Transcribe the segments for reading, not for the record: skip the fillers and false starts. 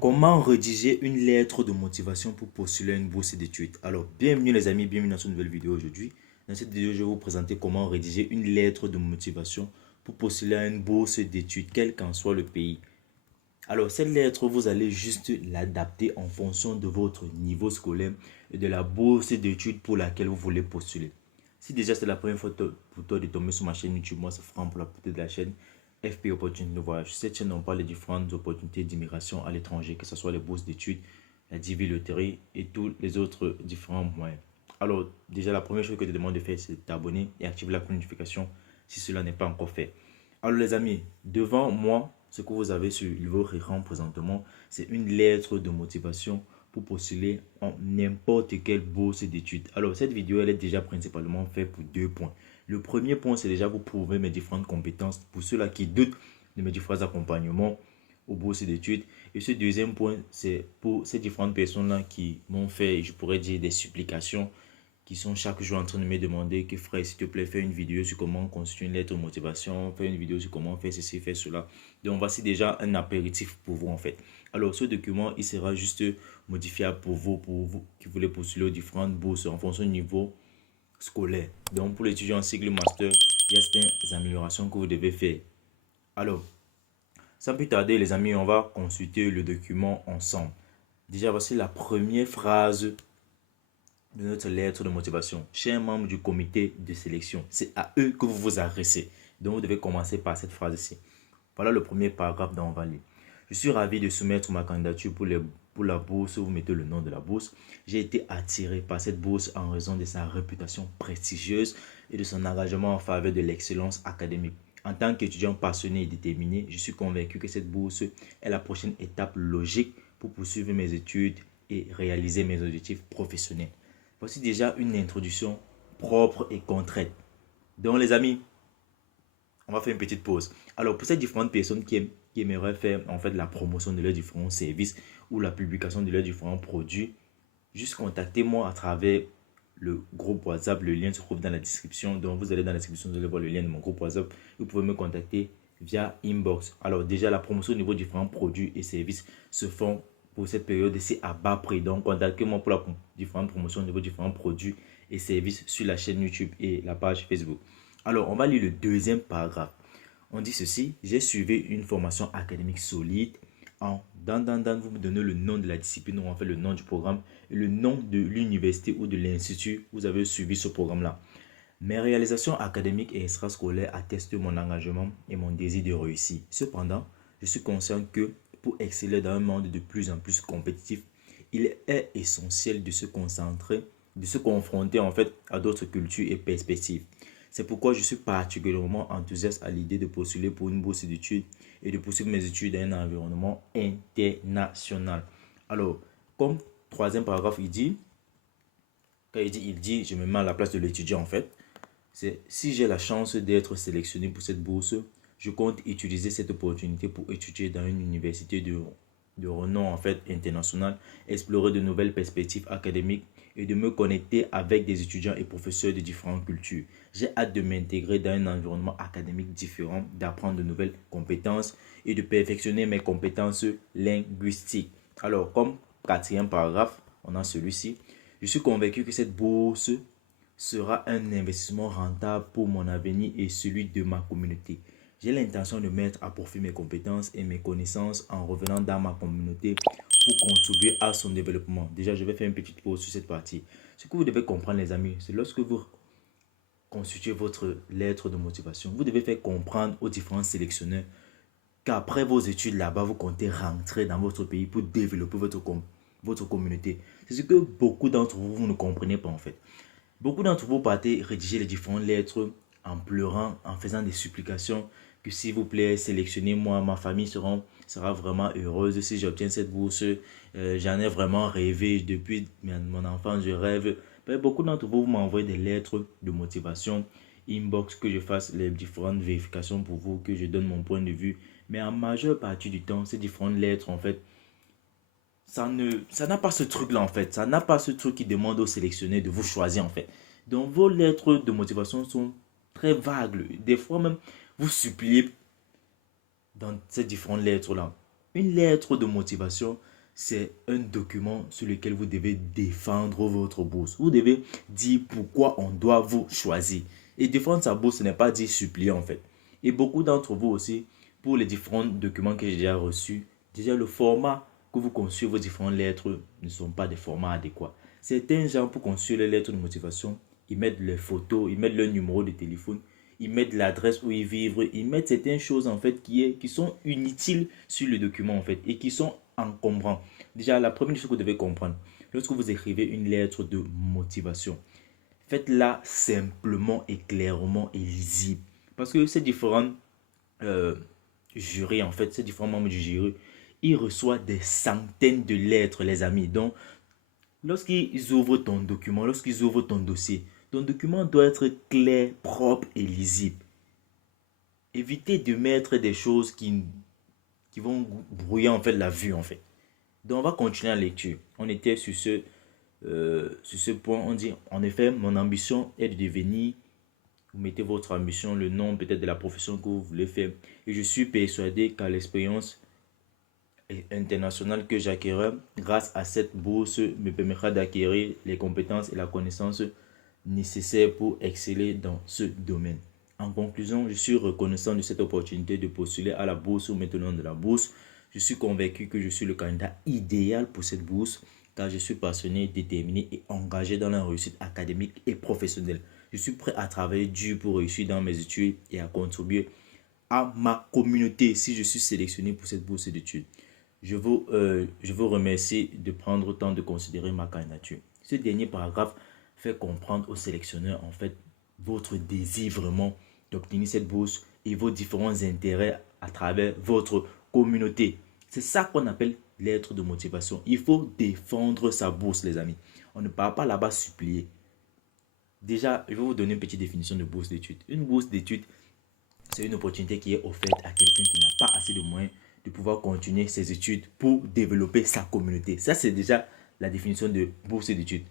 Comment rédiger une lettre de motivation pour postuler à une bourse d'études? Alors, bienvenue les amis, bienvenue dans cette nouvelle vidéo aujourd'hui. Dans cette vidéo, je vais vous présenter comment rédiger une lettre de motivation pour postuler à une bourse d'études, quel qu'en soit le pays. Alors, cette lettre, vous allez juste l'adapter en fonction de votre niveau scolaire et de la bourse d'études pour laquelle vous voulez postuler. Si déjà c'est la première fois pour toi de tomber sur ma chaîne YouTube, moi c'est Franck pour la portée de la chaîne FP Opportunité de Voyage. Cette chaîne, on parle des différentes opportunités d'immigration à l'étranger, que ce soit les bourses d'études, la DV loterie et tous les autres différents moyens. Alors, déjà, la première chose que je te demande de faire, c'est de t'abonner et activer la notification si cela n'est pas encore fait. Alors, les amis, devant moi, ce que vous avez sur votre écran présentement, c'est une lettre de motivation pour postuler en n'importe quelle bourse d'études. Alors, cette vidéo, elle est déjà principalement faite pour deux points. Le premier point, c'est déjà vous prouver mes différentes compétences pour ceux-là qui doutent de mes différents accompagnements aux bourses d'études. Et ce deuxième point, c'est pour ces différentes personnes-là qui m'ont fait, je pourrais dire, des supplications, qui sont chaque jour en train de me demander que frère, s'il te plaît, fais une vidéo sur comment constituer une lettre de motivation, fais une vidéo sur comment faire ceci, faire cela. Donc, voici déjà un apéritif pour vous en fait. Alors, ce document, il sera juste modifiable pour vous qui voulez postuler aux différentes bourses en fonction du niveau scolaire. Donc, pour l'étudiant en cycle master, il y a certaines améliorations que vous devez faire. Alors, sans plus tarder, les amis, on va consulter le document ensemble. Déjà, voici la première phrase de notre lettre de motivation. Chers membres du comité de sélection, c'est à eux que vous vous adressez. Donc, vous devez commencer par cette phrase-ci. Voilà le premier paragraphe dont on va lire. Je suis ravi de soumettre ma candidature pour la bourse. Vous mettez le nom de la bourse. J'ai été attiré par cette bourse en raison de sa réputation prestigieuse et de son engagement en faveur de l'excellence académique. En tant qu'étudiant passionné et déterminé, je suis convaincu que cette bourse est la prochaine étape logique pour poursuivre mes études et réaliser mes objectifs professionnels. Voici déjà une introduction propre et concrète. Donc les amis, on va faire une petite pause. Alors pour ces différentes personnes qui aimeraient faire en fait la promotion de leurs différents services ou la publication de leurs différents produits, juste contactez-moi à travers le groupe WhatsApp. Le lien se trouve dans la description. Donc vous allez dans la description, vous allez voir le lien de mon groupe WhatsApp. Vous pouvez me contacter via inbox. Alors déjà la promotion au niveau de différents produits et services se font pour cette période-ci à bas prix. Donc contactez-moi pour la différentes promotions au niveau de différents produits et services sur la chaîne YouTube et la page Facebook. Alors on va lire le deuxième paragraphe. On dit ceci: j'ai suivi une formation académique solide. Vous me donnez le nom de la discipline où on fait le nom du programme et le nom de l'université ou de l'institut où vous avez suivi ce programme-là. Mes réalisations académiques et extrascolaires attestent mon engagement et mon désir de réussir. Cependant, je suis conscient que pour exceller dans un monde de plus en plus compétitif, il est essentiel de se concentrer, de se confronter en fait à d'autres cultures et perspectives. C'est pourquoi je suis particulièrement enthousiaste à l'idée de postuler pour une bourse d'études et de poursuivre mes études dans un environnement international. Alors, comme troisième paragraphe, quand il dit, je me mets à la place de l'étudiant en fait. C'est si j'ai la chance d'être sélectionné pour cette bourse, je compte utiliser cette opportunité pour étudier dans une université de renom en fait international, explorer de nouvelles perspectives académiques et de me connecter avec des étudiants et professeurs de différentes cultures. J'ai hâte de m'intégrer dans un environnement académique différent, d'apprendre de nouvelles compétences et de perfectionner mes compétences linguistiques. Alors, comme quatrième paragraphe, on a celui-ci. Je suis convaincu que cette bourse sera un investissement rentable pour mon avenir et celui de ma communauté. J'ai l'intention de mettre à profit mes compétences et mes connaissances en revenant dans ma communauté pour contribuer à son développement. Déjà, je vais faire une petite pause sur cette partie. Ce que vous devez comprendre, les amis, c'est lorsque vous constituez votre lettre de motivation, vous devez faire comprendre aux différents sélectionneurs qu'après vos études là-bas, vous comptez rentrer dans votre pays pour développer votre communauté. C'est ce que beaucoup d'entre vous, vous ne comprenez pas en fait. Beaucoup d'entre vous partez rédiger les différentes lettres en pleurant, en faisant des supplications que s'il vous plaît, sélectionnez-moi, ma famille sera vraiment heureuse si j'obtiens cette bourse. J'en ai vraiment rêvé depuis mon enfance, je rêve. Mais beaucoup d'entre vous m'envoient des lettres de motivation, inbox, que je fasse les différentes vérifications pour vous, que je donne mon point de vue. Mais en majeure partie du temps, ces différentes lettres, en fait, ça n'a pas ce truc-là, en fait. Ça n'a pas ce truc qui demande aux sélectionnés de vous choisir, en fait. Donc, vos lettres de motivation sont très vagues. Des fois même, vous suppliez dans ces différentes lettres-là. Une lettre de motivation, c'est un document sur lequel vous devez défendre votre bourse. Vous devez dire pourquoi on doit vous choisir. Et défendre sa bourse, ce n'est pas dire supplier en fait. Et beaucoup d'entre vous aussi, pour les différents documents que j'ai déjà reçus, déjà le format que vous construisez vos différentes lettres ne sont pas des formats adéquats. Certains gens, pour construire les lettres de motivation, ils mettent les photos, ils mettent le numéro de téléphone, ils mettent l'adresse où ils vivent, ils mettent certaines choses en fait qui sont inutiles sur le document en fait et qui sont encombrants. Déjà, la première chose que vous devez comprendre, lorsque vous écrivez une lettre de motivation, faites-la simplement et clairement et lisible. Parce que ces différents jurés, en fait, ces différents membres du jury, ils reçoivent des centaines de lettres, les amis. Donc, lorsqu'ils ouvrent ton document, lorsqu'ils ouvrent ton document doit être clair, propre et lisible. Évitez de mettre des choses qui vont brouiller en fait la vue en fait. Donc on va continuer la lecture. On était sur ce point, on dit en effet mon ambition est de devenir, vous mettez votre ambition, le nom peut-être de la profession que vous voulez faire. Et je suis persuadé qu'à l'expérience internationale que j'acquérais grâce à cette bourse me permettra d'acquérir les compétences et la connaissance nécessaires pour exceller dans ce domaine. En conclusion, je suis reconnaissant de cette opportunité de postuler à la bourse ou maintenant de la bourse. Je suis convaincu que je suis le candidat idéal pour cette bourse car je suis passionné, déterminé et engagé dans la réussite académique et professionnelle. Je suis prêt à travailler dur pour réussir dans mes études et à contribuer à ma communauté si je suis sélectionné pour cette bourse d'études. Je vous remercie de prendre le temps de considérer ma candidature. Ce dernier paragraphe fait comprendre aux sélectionneurs en fait votre désir vraiment d'obtenir cette bourse et vos différents intérêts à travers votre communauté. C'est ça qu'on appelle lettre de motivation. Il faut défendre sa bourse, les amis. On ne parle pas là-bas supplier. Déjà, je vais vous donner une petite définition de bourse d'études. Une bourse d'études, c'est une opportunité qui est offerte à quelqu'un qui n'a pas assez de moyens de pouvoir continuer ses études pour développer sa communauté. Ça, c'est déjà la définition de bourse d'études.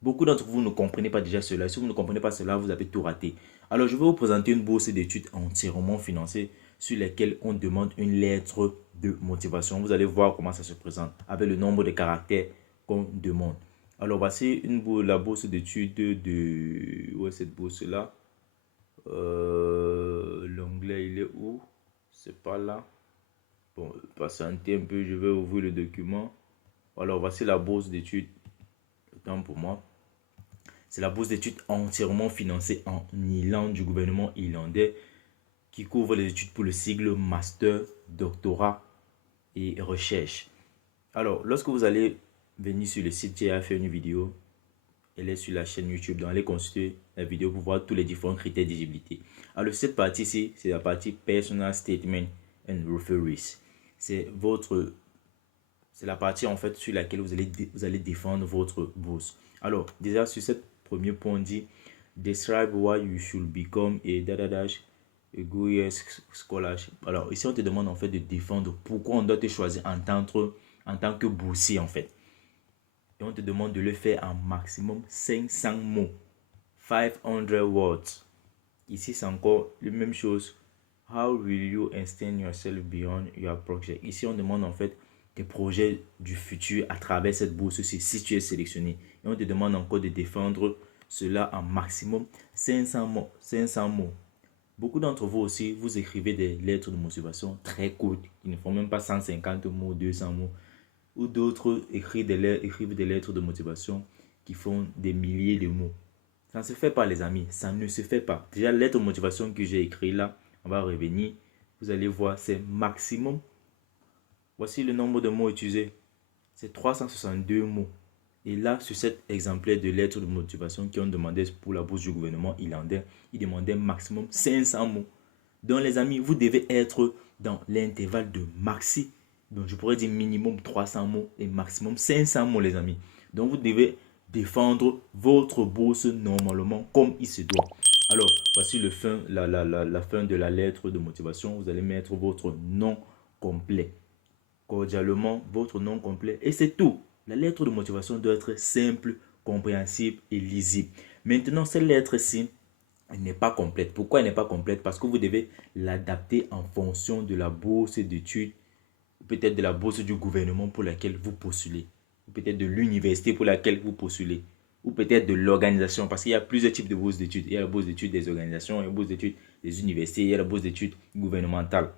Beaucoup d'entre vous ne comprenez pas déjà cela. Si vous ne comprenez pas cela, vous avez tout raté. Alors, je vais vous présenter une bourse d'études entièrement financée sur laquelle on demande une lettre de motivation. Vous allez voir comment ça se présente avec le nombre de caractères qu'on demande. Alors, voici la bourse d'études de... Où est cette bourse-là? L'onglet, il est où? C'est pas là. Bon, patientez un peu, je vais ouvrir le document. Alors, voici la bourse d'études. Temps pour moi. C'est la bourse d'études entièrement financée en Irlande du gouvernement irlandais qui couvre les études pour le cycle master, doctorat et recherche. Alors, lorsque vous allez venir sur le site, j'ai fait une vidéo. Elle est sur la chaîne YouTube. Donc, allez consulter la vidéo pour voir tous les différents critères d'éligibilité. Alors, cette partie-ci, c'est la partie Personal Statement and Referees. C'est la partie en fait sur laquelle vous allez défendre votre bourse. Alors, déjà sur ce premier point, on dit Describe why you should become a good year scholarship. Alors, ici, on te demande en fait de défendre pourquoi on doit te choisir en tant que boursier en fait. Et on te demande de le faire en maximum 500 mots. 500 words. Ici, c'est encore la même chose. How will you extend yourself beyond your project? Ici, on demande en fait tes projets du futur à travers cette bourse si tu es sélectionné. Et on te demande encore de défendre cela en maximum 500 mots. 500 mots. Beaucoup d'entre vous aussi, vous écrivez des lettres de motivation très courtes, qui ne font même pas 150 mots, 200 mots. Ou d'autres écrivent des lettres de motivation qui font des milliers de mots. Ça ne se fait pas, les amis. Ça ne se fait pas. Déjà, la lettre de motivation que j'ai écrite là, on va revenir. Vous allez voir, c'est maximum. Voici le nombre de mots utilisés. C'est 362 mots. Et là, sur cet exemplaire de lettre de motivation qui ont demandé pour la bourse du gouvernement irlandais, ils demandaient maximum 500 mots. Donc, les amis, vous devez être dans l'intervalle de maxi. Donc, je pourrais dire minimum 300 mots et maximum 500 mots, les amis. Donc, vous devez défendre votre bourse normalement comme il se doit. Alors, voici la fin de la lettre de motivation. Vous allez mettre votre nom complet. Cordialement, votre nom complet. Et c'est tout. La lettre de motivation doit être simple, compréhensible et lisible. Maintenant, cette lettre-ci, elle n'est pas complète. Pourquoi elle n'est pas complète? Parce que vous devez l'adapter en fonction de la bourse d'études ou peut-être de la bourse du gouvernement pour laquelle vous postulez, ou peut-être de l'université pour laquelle vous postulez, ou peut-être de l'organisation, parce qu'il y a plusieurs types de bourses d'études. Il y a la bourse d'études des organisations, il y a la bourse d'études des universités, il y a la bourse d'études gouvernementales.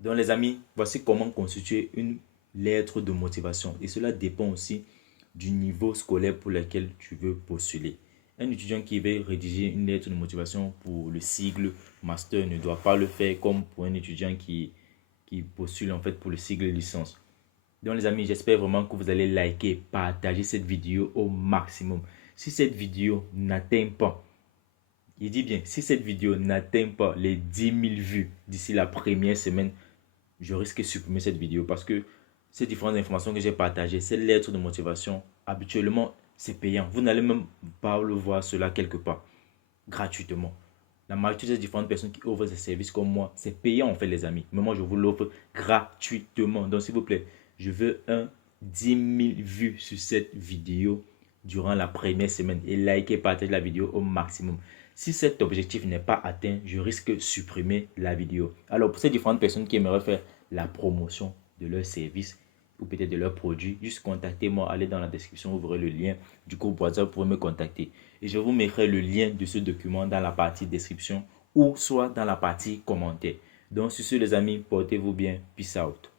Donc les amis, voici comment constituer une lettre de motivation. Et cela dépend aussi du niveau scolaire pour lequel tu veux postuler. Un étudiant qui veut rédiger une lettre de motivation pour le sigle master ne doit pas le faire comme pour un étudiant qui postule en fait pour le sigle licence. Donc les amis, j'espère vraiment que vous allez liker, partager cette vidéo au maximum. Si cette vidéo n'atteint pas, il dit bien, si cette vidéo n'atteint pas les 10 000 vues d'ici la première semaine, je risque de supprimer cette vidéo parce que ces différentes informations que j'ai partagées, ces lettres de motivation, habituellement, c'est payant. Vous n'allez même pas le voir cela quelque part, gratuitement. La majorité des différentes personnes qui offrent ces services comme moi, c'est payant en fait les amis. Mais moi, je vous l'offre gratuitement. Donc s'il vous plaît, je veux 10 000 vues sur cette vidéo durant la première semaine. Et likez et partagez la vidéo au maximum. Si cet objectif n'est pas atteint, je risque de supprimer la vidéo. Alors pour ces différentes personnes qui aimeraient faire la promotion de leur service ou peut-être de leurs produits, juste contactez-moi, allez dans la description, vous verrez le lien du groupe WhatsApp pour me contacter. Et je vous mettrai le lien de ce document dans la partie description ou soit dans la partie commentaire. Donc sur ce les amis, portez-vous bien, peace out.